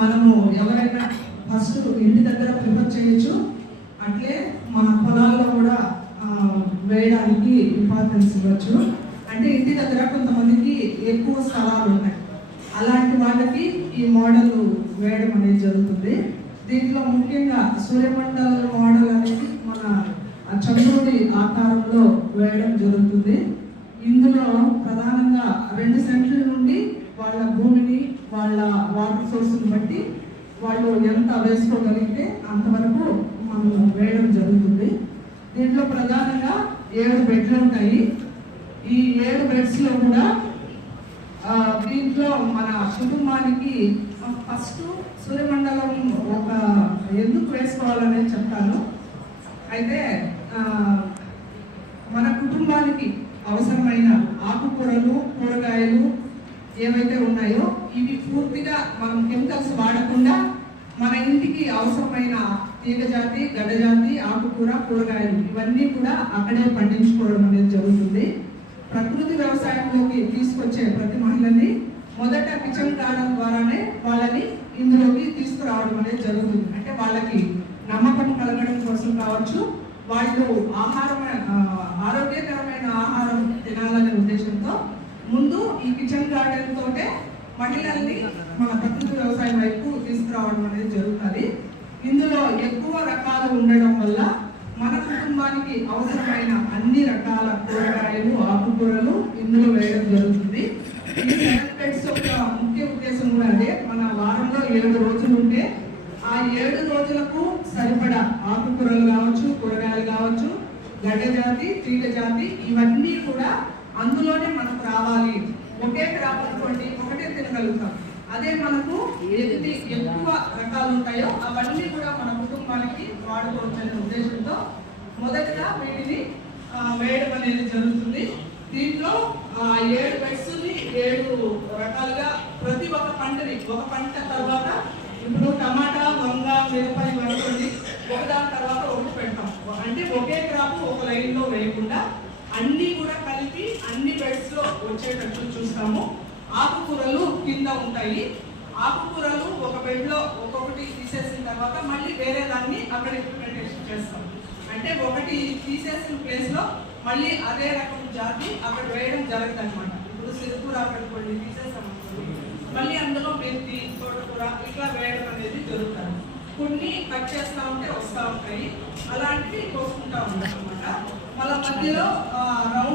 మనము ఎవరైనా ఫస్ట్ ఇంటి దగ్గర ప్రిఫర్ చేయొచ్చు. అట్లే మన పొలాల్లో కూడా వేయడానికి ఇంపార్టెన్స్ ఇవ్వచ్చు. అంటే ఇంటి దగ్గర కొంతమందికి ఎక్కువ స్థలాలు ఉన్నాయి అలాంటి వాళ్ళకి ఈ మోడల్ వేయడం అనేది జరుగుతుంది. దీంట్లో ముఖ్యంగా సూర్యమండల మోడల్ అనేది మన చంద్రుడి ఆకారంలో వేయడం జరుగుతుంది. ఇందులో ప్రధానంగా రెండు వాళ్ళ వాటర్ సోర్స్ని బట్టి వాళ్ళు ఎంత వేసుకోగలిగితే అంతవరకు మనం వేయడం జరుగుతుంది. దీంట్లో ప్రధానంగా ఏడు బెడ్లు ఉంటాయి. ఈ ఏడు బెడ్స్లో కూడా దీంట్లో మన కుటుంబానికి ఫస్ట్ సూర్యమండలం ఒక ఎందుకు వేసుకోవాలనేది చెప్తాను. అయితే మన కుటుంబానికి అవసరమైన ఆకుకూరలు కూరగాయలు ఏవైతే ఉన్నాయో ఇవి పూర్తిగా మనం కెమికల్స్ వాడకుండా మన ఇంటికి అవసరమైన తీగజాతి గడ్డజాతి ఆకుకూర కూరగాయలు ఇవన్నీ కూడా అక్కడే పండించుకోవడం అనేది జరుగుతుంది. ప్రకృతి వ్యవసాయంలోకి తీసుకొచ్చే ప్రతి మహిళని మొదట కిచెన్ గార్డెన్ ద్వారానే వాళ్ళని ఇందులోకి తీసుకురావడం అనేది జరుగుతుంది. అంటే వాళ్ళకి నమ్మకం కలగడం కోసం కావచ్చు వాళ్ళు ఆహారం ఆరోగ్యకరమైన ఆహారం తినాలనే ఉద్దేశంతో ముందు ఈ కిచెన్ గార్డెన్ తోటే మహిళల్ని మన ప్రకృతి వ్యవసాయం వైపు తీసుకురావడం అనేది జరుగుతుంది. ఇందులో ఎక్కువ రకాలు ఉండడం వల్ల మన కుటుంబానికి అవసరమైన అన్ని రకాల కూరగాయలు ఆకుకూరలు ఇందులో వేయడం జరుగుతుంది. ఈ సెవెన్ బెడ్స్ యొక్క ముఖ్య ఉద్దేశం కూడా అదే. మన వారంలో ఏడు రోజులు ఉంటే ఆ ఏడు రోజులకు సరిపడా ఆకుకూరలు కావచ్చు కావచ్చు గడ్డ జాతి తీగ జాతి ఇవన్నీ కూడా అందులోనే మనకు రావాలి. ఒకే క్రాప్ అనుకోండి ఒకటే తినగలుగుతాం. అదే మనకు ఏది ఎక్కువ రకాలు ఉంటాయో అవన్నీ కూడా మన కుటుంబానికి వాడుకోవచ్చనే ఉద్దేశంతో మొదటగా వీటిని వేయడం అనేది జరుగుతుంది. దీంట్లో ఏడు వయసుని ఏడు రకాలుగా ప్రతి ఒక్క పంటని ఒక పంట తర్వాత ఇప్పుడు టమాటా వంగ మిరప ఇవన్నీ ఒకదాని తర్వాత ఒకటి పెడతాం అంటే ఒకే క్రాప్ ఒక లైన్లో వేయకుండా అన్నీ కూడా కలిపి అన్ని బెడ్స్లో వచ్చేటట్లు వచ్చేటట్టు చూస్తాము. ఆకుకూరలు కింద ఉంటాయి. ఆకుకూరలు ఒక బెడ్లో ఒక్కొక్కటి తీసేసిన తర్వాత మళ్ళీ వేరే దాన్ని అక్కడ ఇంప్లిమెంటేషన్ చేస్తాం. అంటే ఒకటి తీసేసిన ప్లేస్లో మళ్ళీ అదే రకం జాతి అక్కడ వేయడం జరగదు అనమాట ఇప్పుడు సిరుకూర అక్కడ కొన్ని తీసేసాం మళ్ళీ అందులో మెంతి తోటకూర ఇట్లా వేయడం అనేది జరుగుతుంది. కొన్ని కట్ చేస్తా. ఉంటే అలాంటివి కోసుకుంటా ఉంటాం అనమాట మళ్ళీ మధ్యలో